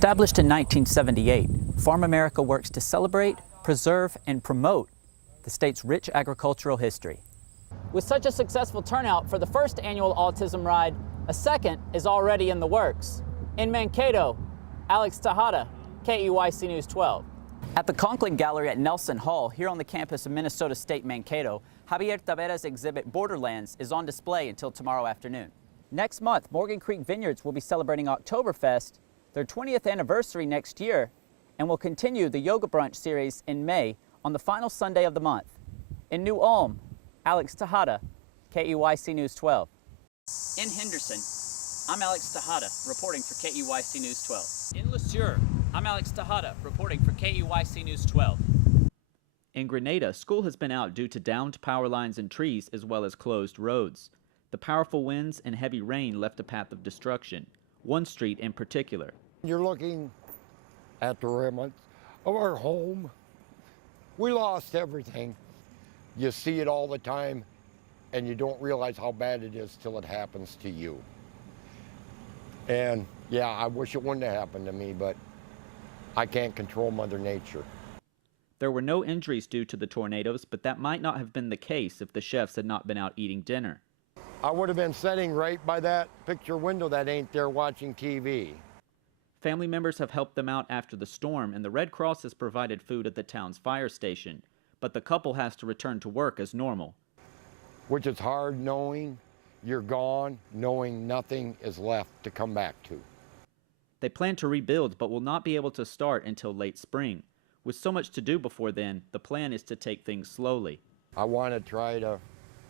Established in 1978, Farm America works to celebrate, preserve, and promote the state's rich agricultural history. With such a successful turnout for the first annual Autism Ride, a second is already in the works. In Mankato, Alex Tejada, KEYC News 12. At the Conklin Gallery at Nelson Hall, here on the campus of Minnesota State Mankato, Javier Tavera's exhibit Borderlands is on display until tomorrow afternoon. Next month, Morgan Creek Vineyards will be celebrating Oktoberfest, their 20th anniversary next year, and will continue the Yoga Brunch series in May on the final Sunday of the month. In New Ulm, Alex Tejada, KEYC News 12. In Henderson, I'm Alex Tejada, reporting for KEYC News 12. In Le Sueur, I'm Alex Tejada, reporting for KEYC News 12. In Grenada, school has been out due to downed power lines and trees as well as closed roads. The powerful winds and heavy rain left a path of destruction, one street in particular. You're looking at the remnants of our home. We lost everything. You see it all the time, and you don't realize how bad it is till it happens to you. And yeah, I wish it wouldn't have happened to me, but I can't control Mother Nature. There were no injuries due to the tornadoes, but that might not have been the case if the chefs had not been out eating dinner. I would have been sitting right by that picture window that ain't there watching TV. Family members have helped them out after the storm, and the Red Cross has provided food at the town's fire station. But the couple has to return to work as normal. Which is hard knowing you're gone, knowing nothing is left to come back to. They plan to rebuild, but will not be able to start until late spring. With so much to do before then, the plan is to take things slowly. I want to try to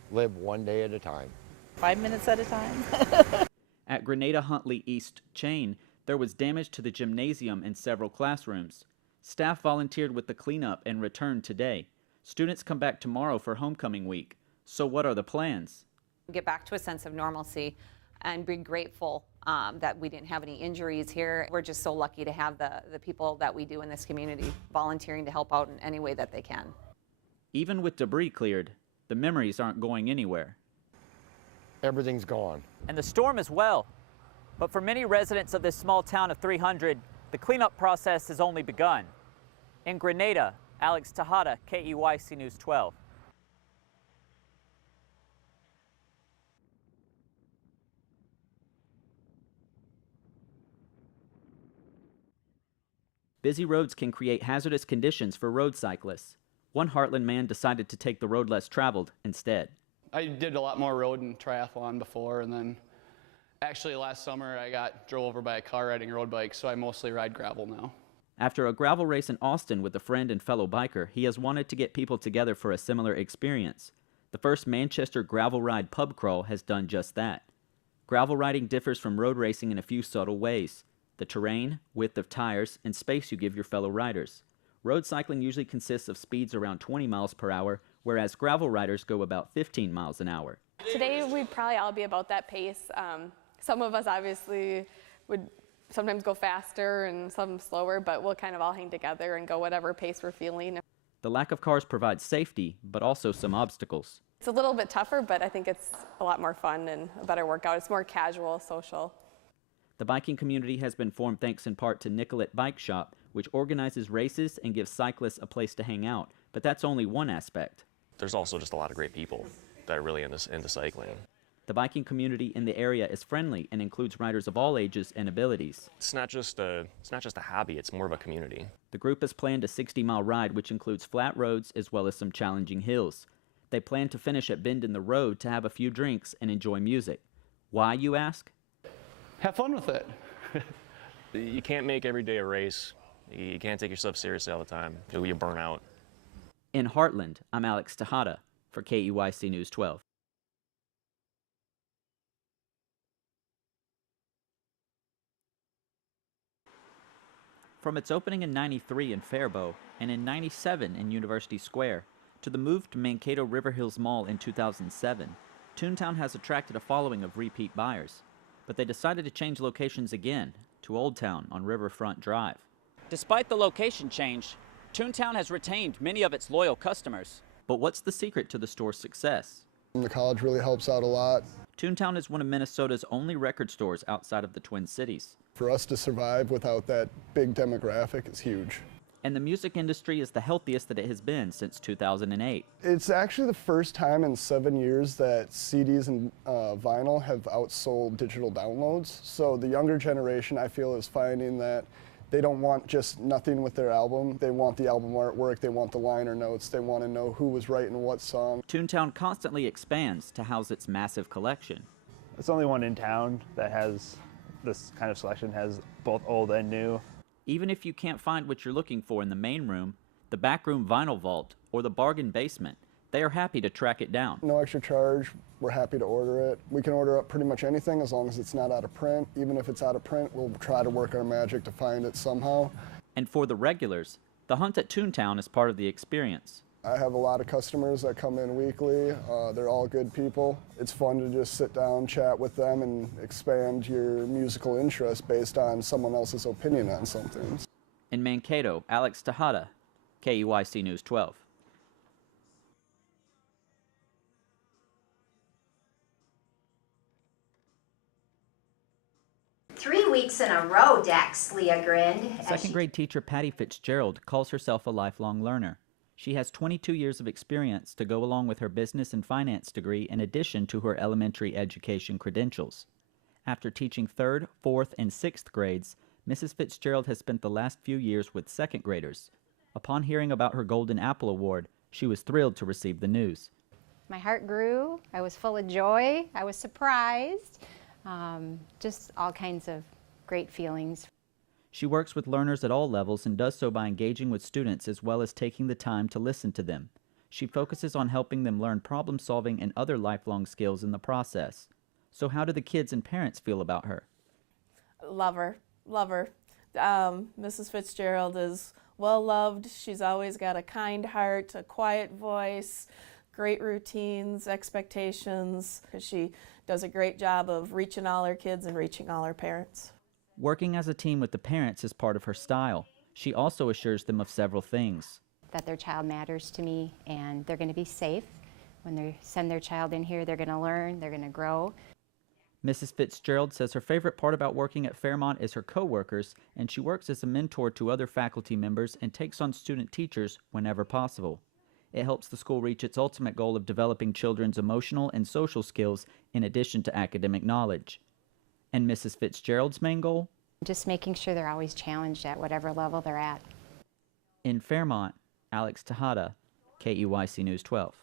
live one day at a time. 5 minutes at a time. At Grenada Huntley East Chain, there was damage to the gymnasium and several classrooms. Staff volunteered with the cleanup and returned today. Students come back tomorrow for homecoming week. So what are the plans? Get back to a sense of normalcy and be grateful that we didn't have any injuries here. We're just so lucky to have the people that we do in this community volunteering to help out in any way that they can. Even with debris cleared, the memories aren't going anywhere. Everything's gone. And the storm as well. But for many residents of this small town of 300, the cleanup process has only begun. In Grenada, Alex Tejada, KEYC News 12. Busy roads can create hazardous conditions for road cyclists. One Heartland man decided to take the road less traveled instead. I did a lot more road and triathlon before, and then actually last summer I got drove over by a car riding road bikes, so I mostly ride gravel now. After a gravel race in Austin with a friend and fellow biker, he has wanted to get people together for a similar experience. The first Manchester Gravel Ride pub crawl has done just that. Gravel riding differs from road racing in a few subtle ways: the terrain, width of tires, and space you give your fellow riders. Road cycling usually consists of speeds around 20 miles per hour, whereas gravel riders go about 15 miles an hour. Today we'd probably all be about that pace. Some of us obviously would sometimes go faster and some slower, but we'll kind of all hang together and go whatever pace we're feeling. The lack of cars provides safety, but also some obstacles. It's a little bit tougher, but I think it's a lot more fun and a better workout. It's more casual, social. The biking community has been formed thanks in part to Nicollet Bike Shop, which organizes races and gives cyclists a place to hang out. But that's only one aspect. There's also just a lot of great people that are really into cycling. The biking community in the area is friendly and includes riders of all ages and abilities. It's not just a hobby, it's more of a community. The group has planned a 60-mile ride which includes flat roads as well as some challenging hills. They plan to finish at Bend in the Road to have a few drinks and enjoy music. Why, you ask? Have fun with it. You can't make every day a race. You can't take yourself seriously all the time. You'll burn out. In Heartland, I'm Alex Tejada for KEYC News 12. From its opening in '93 in Faribault and in '97 in University Square to the move to Mankato River Hills Mall in 2007, Toontown has attracted a following of repeat buyers. But they decided to change locations again to Old Town on Riverfront Drive. Despite the location change, Toontown has retained many of its loyal customers. But what's the secret to the store's success? The college really helps out a lot. Toontown is one of Minnesota's only record stores outside of the Twin Cities. For us to survive without that big demographic is huge. And the music industry is the healthiest that it has been since 2008. It's actually the first time in 7 years that CDs and vinyl have outsold digital downloads. So the younger generation, I feel, is finding that they don't want just nothing with their album. They want the album artwork, they want the liner notes, they want to know who was writing what song. Toontown constantly expands to house its massive collection. It's the only one in town that has this kind of selection, has both old and new. Even if you can't find what you're looking for in the main room, the backroom vinyl vault, or the bargain basement, they are happy to track it down. No extra charge, we're happy to order it. We can order up pretty much anything as long as it's not out of print. Even if it's out of print, we'll try to work our magic to find it somehow. And for the regulars, the hunt at Toontown is part of the experience. I have a lot of customers that come in weekly. They're all good people. It's fun to just sit down, chat with them, and expand your musical interest based on someone else's opinion on something. In Mankato, Alex Tejada, KEYC News 12. "3 weeks in a row, Dex," Leah grinned. Second grade teacher Patty Fitzgerald calls herself a lifelong learner. She has 22 years of experience to go along with her business and finance degree in addition to her elementary education credentials. After teaching 3rd, 4th, and 6th grades, Mrs. Fitzgerald has spent the last few years with 2nd graders. Upon hearing about her Golden Apple Award, she was thrilled to receive the news. My heart grew. I was full of joy. I was surprised. Just all kinds of great feelings. She works with learners at all levels and does so by engaging with students as well as taking the time to listen to them. She focuses on helping them learn problem solving and other lifelong skills in the process. So how do the kids and parents feel about her? Love her, love her. Mrs. Fitzgerald is well loved. She's always got a kind heart, a quiet voice, great routines, expectations. She does a great job of reaching all her kids and reaching all her parents. Working as a team with the parents is part of her style. She also assures them of several things. That their child matters to me and they're going to be safe. When they send their child in here, they're going to learn, they're going to grow. Mrs. Fitzgerald says her favorite part about working at Fairmont is her co-workers, and she works as a mentor to other faculty members and takes on student teachers whenever possible. It helps the school reach its ultimate goal of developing children's emotional and social skills in addition to academic knowledge. And Mrs. Fitzgerald's main goal? Just making sure they're always challenged at whatever level they're at. In Fairmont, Alex Tejada, KEYC News 12.